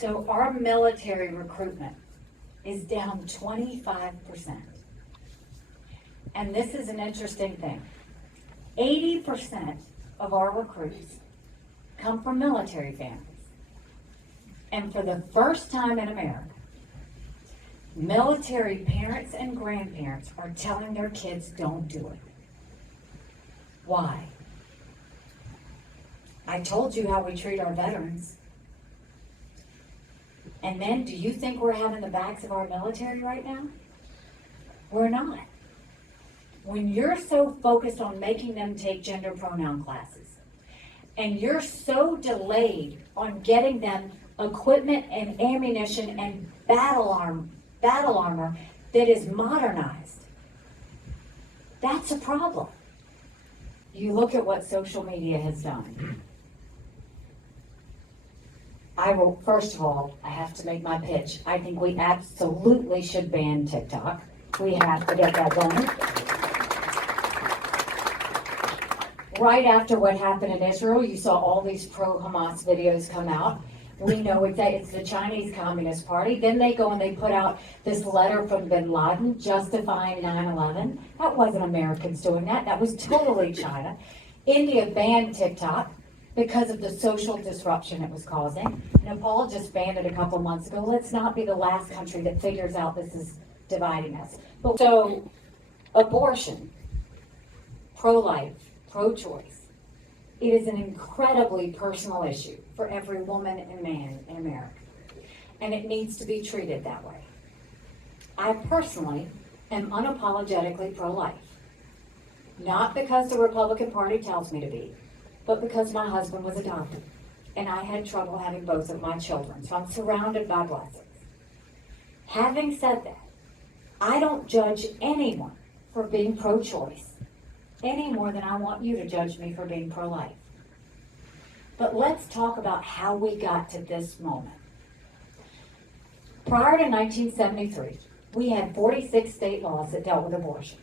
So our military recruitment is down 25%. And this is an interesting thing. 80% of our recruits come from military families. And for the first time in America, military parents and grandparents are telling their kids don't do it. Why? I told you how we treat our veterans. And then, do you think we're having the backs of our military right now? We're not. When you're so focused on making them take gender pronoun classes, and you're so delayed on getting them equipment and ammunition and battle armor that is modernized, that's a problem. You look at what social media has done. First of all, I have to make my pitch. I think we absolutely should ban TikTok. We have to get that going. Right after what happened in Israel, you saw all these pro-Hamas videos come out. We know it's the Chinese Communist Party. Then they go and they put out this letter from bin Laden justifying 9/11. That wasn't Americans doing that. That was totally China. India banned TikTok because of the social disruption it was causing. Nepal just banned it a couple months ago. Let's not be the last country that figures out this is dividing us. So, abortion, pro-life, pro-choice, it is an incredibly personal issue for every woman and man in America. And it needs to be treated that way. I personally am unapologetically pro-life. Not because the Republican Party tells me to be, but because my husband was adopted. And I had trouble having both of my children. So I'm surrounded by blessings. Having said that, I don't judge anyone for being pro-choice any more than I want you to judge me for being pro-life. But let's talk about how we got to this moment. Prior to 1973, we had 46 state laws that dealt with abortion.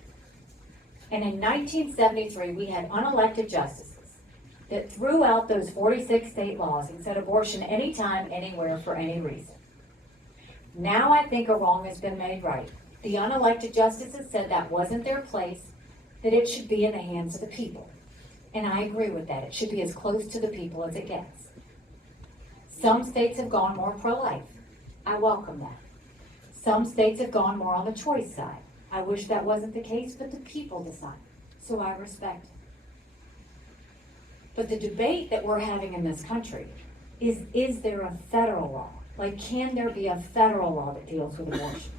And in 1973, we had unelected justices that threw out those 46 state laws and said abortion anytime, anywhere, for any reason. Now I think a wrong has been made right. The unelected justices said that wasn't their place, that it should be in the hands of the people. And I agree with that. It should be as close to the people as it gets. Some states have gone more pro-life. I welcome that. Some states have gone more on the choice side. I wish that wasn't the case, but the people decide. So I respect it. But the debate that we're having in this country is there a federal law? Like, can there be a federal law that deals with abortion?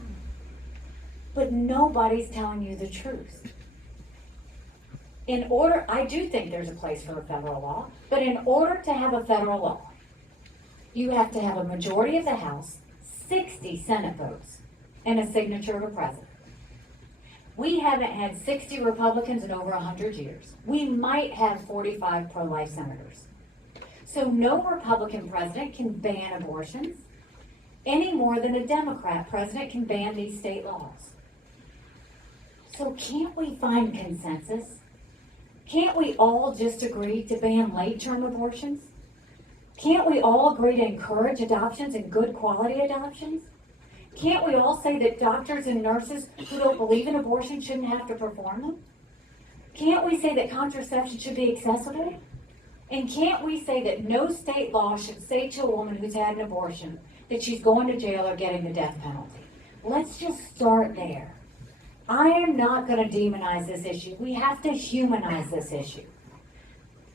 But nobody's telling you the truth. I do think there's a place for a federal law, but in order to have a federal law, you have to have a majority of the House, 60 Senate votes, and a signature of a president. We haven't had 60 Republicans in over 100 years. We might have 45 pro-life senators. So no Republican president can ban abortions any more than a Democrat president can ban these state laws. So can't we find consensus? Can't we all just agree to ban late-term abortions? Can't we all agree to encourage adoptions and good quality adoptions? Can't we all say that doctors and nurses who don't believe in abortion shouldn't have to perform them? Can't we say that contraception should be accessible? And can't we say that no state law should say to a woman who's had an abortion that she's going to jail or getting the death penalty? Let's just start there. I am not going to demonize this issue. We have to humanize this issue.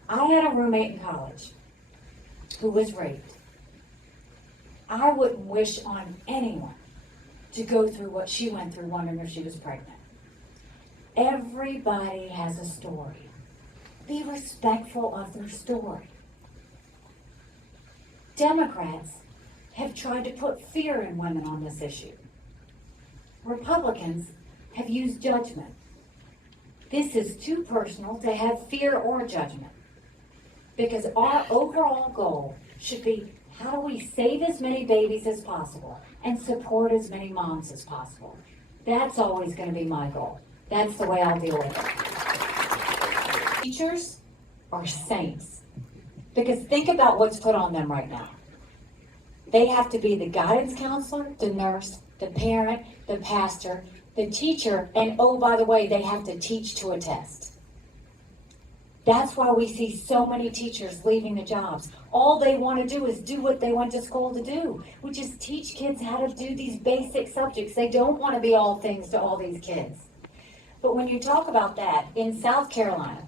I had a roommate in college who was raped. I wouldn't wish on anyone to go through what she went through wondering if she was pregnant. Everybody has a story. Be respectful of their story. Democrats have tried to put fear in women on this issue. Republicans have used judgment. This is too personal to have fear or judgment, because our overall goal should be, how do we save as many babies as possible and support as many moms as possible? That's always going to be my goal. That's the way I'll deal with it. Teachers are saints, because think about what's put on them right now. They have to be the guidance counselor, the nurse, the parent, the pastor, the teacher, and oh, by the way, they have to teach to a test. That's why we see so many teachers leaving the jobs. All they want to do is do what they went to school to do, which is teach kids how to do these basic subjects. They don't want to be all things to all these kids. But when you talk about that, in South Carolina,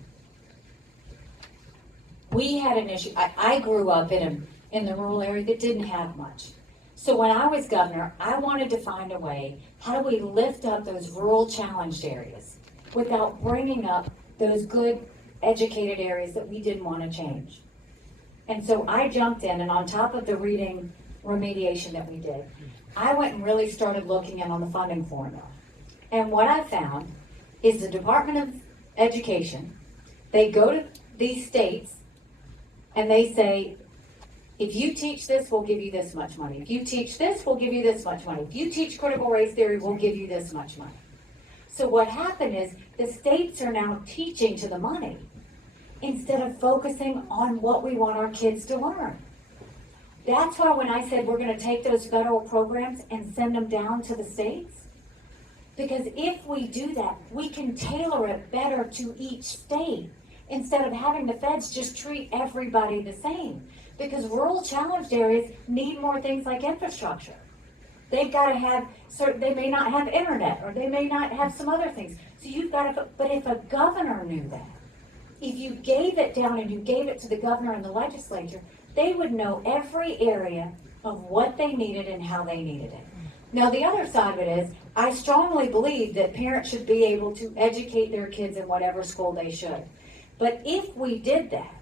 we had an issue. I grew up in the rural area that didn't have much. So when I was governor, I wanted to find a way, how do we lift up those rural challenged areas without bringing up those good educated areas that we didn't want to change? And so I jumped in, and on top of the reading remediation that we did, I went and really started looking in on the funding formula. And what I found is the Department of Education, they go to these states and they say, if you teach this, we'll give you this much money. If you teach this, we'll give you this much money. If you teach critical race theory, we'll give you this much money. So what happened is the states are now teaching to the money instead of focusing on what we want our kids to learn. That's why when I said we're going to take those federal programs and send them down to the states, because if we do that, we can tailor it better to each state instead of having the feds just treat everybody the same. Because rural challenged areas need more things like infrastructure. They've got to have certain, they may not have internet, or they may not have some other things. So you've got to, but if a governor knew that, if you gave it down and you gave it to the governor and the legislature, they would know every area of what they needed and how they needed it. Now the other side of it is, I strongly believe that parents should be able to educate their kids in whatever school they should. But if we did that,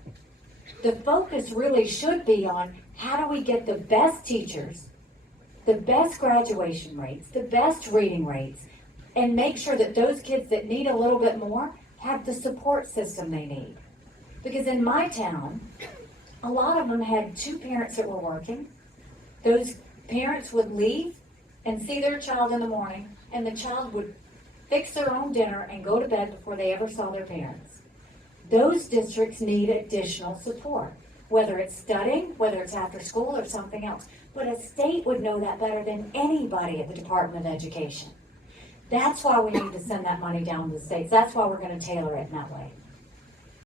the focus really should be on how do we get the best teachers, the best graduation rates, the best reading rates, and make sure that those kids that need a little bit more have the support system they need. Because in my town, a lot of them had two parents that were working. Those parents would leave and see their child in the morning, and the child would fix their own dinner and go to bed before they ever saw their parents. Those districts need additional support, whether it's studying, whether it's after school or something else. But a state would know that better than anybody at the Department of Education. That's why we need to send that money down to the states. That's why we're going to tailor it in that way.